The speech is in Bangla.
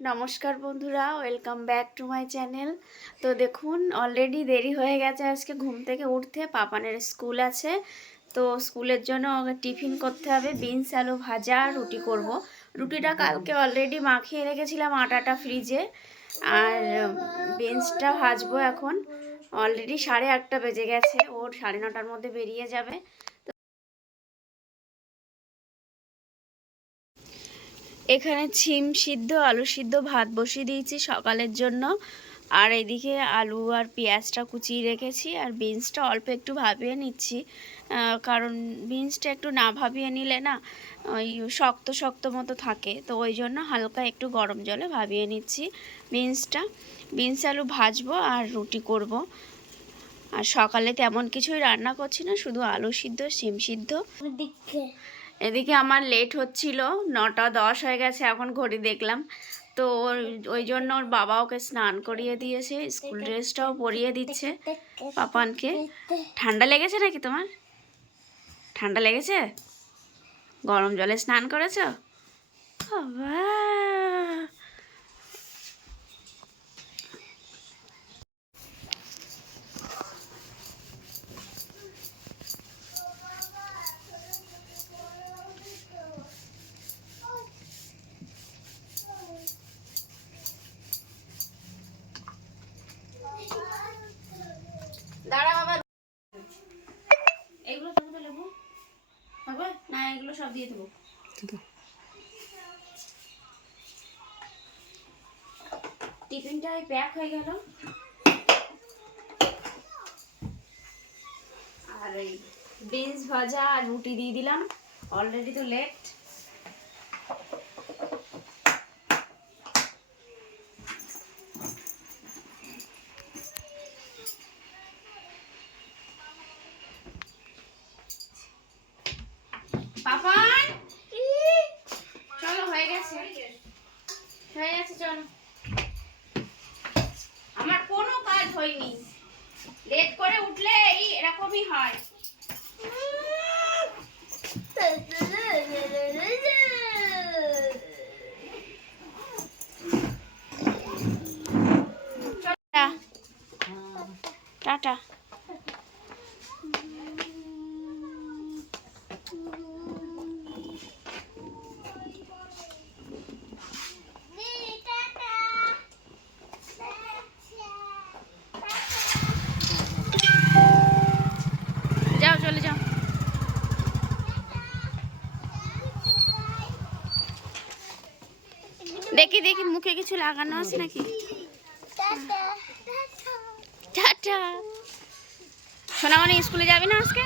নমস্কার বন্ধুরা, welcome back to my channel. তো দেখুন, অলরেডি দেরি হয়ে গেছে আজকে ঘুম থেকে উঠতে। পাপানের স্কুল আছে, তো স্কুলের জন্য ওকে টিফিন করতে হবে। বিনস আলু ভাজা, রুটি করব। রুটিটা কালকে অলরেডি মাখিয়ে রেখেছিলাম আটাটা ফ্রিজে, আর বিনসটা ভাজবো এখন। অলরেডি 8:30 বেজে গেছে, ওর 9:30টার মধ্যে বেরিয়ে যাবে। এখানে ছিম সিদ্ধ, আলু সিদ্ধ, ভাত বসিয়ে দিয়েছি সকালের জন্য। আর এইদিকে আলু আর পেঁয়াজটা কুচিয়ে রেখেছি, আর বিনসটা অল্প একটু ভাবিয়ে নিচ্ছি, কারণ বিনসটা একটু না ভাবিয়ে নিলে না ওই শক্ত শক্ত মতো থাকে, তো ওই জন্য হালকা একটু গরম জলে ভাবিয়ে নিচ্ছি বিনসটা। বিনস আলু ভাজবো আর রুটি করব। আর সকালে তেমন কিছুই রান্না করছি না, শুধু আলু সিদ্ধ, শিম সিদ্ধ। এদিকে আমার লেট হচ্ছিল, 9:10 হয়ে গেছে এখন ঘড়ি দেখলাম। তো ওই জন্য ওর বাবা ওকে স্নান করিয়ে দিয়েছে, স্কুল ড্রেসটাও পরিয়ে দিচ্ছে পাপানকে। ঠান্ডা লেগেছে নাকি তোমার? ঠান্ডা লেগেছে? গরম জলে স্নান করেছো? বাবা, দাঁড়া বাবা। এগুলো তো লেবু বাবা, না এগুলো সব দিয়ে দেবো। টিফিনটাই প্যাক হয়ে গেল, আর এই বিনস ভাজা আর রুটি দিয়ে দিলাম। অলরেডি তো লেট। পাপান, চলো, হয়ে গেছে, হয়ে গেছে, চলো। আমার কোনো কাজ হয়নি, লেট করে উঠলে এই এরকমই হয়। টাটা। যাও, চলে যাও। দেখি দেখি মুখে কিছু লাগানো আছে নাকি। টাটা। সোনামণি, স্কুলে যাবি না আজকে?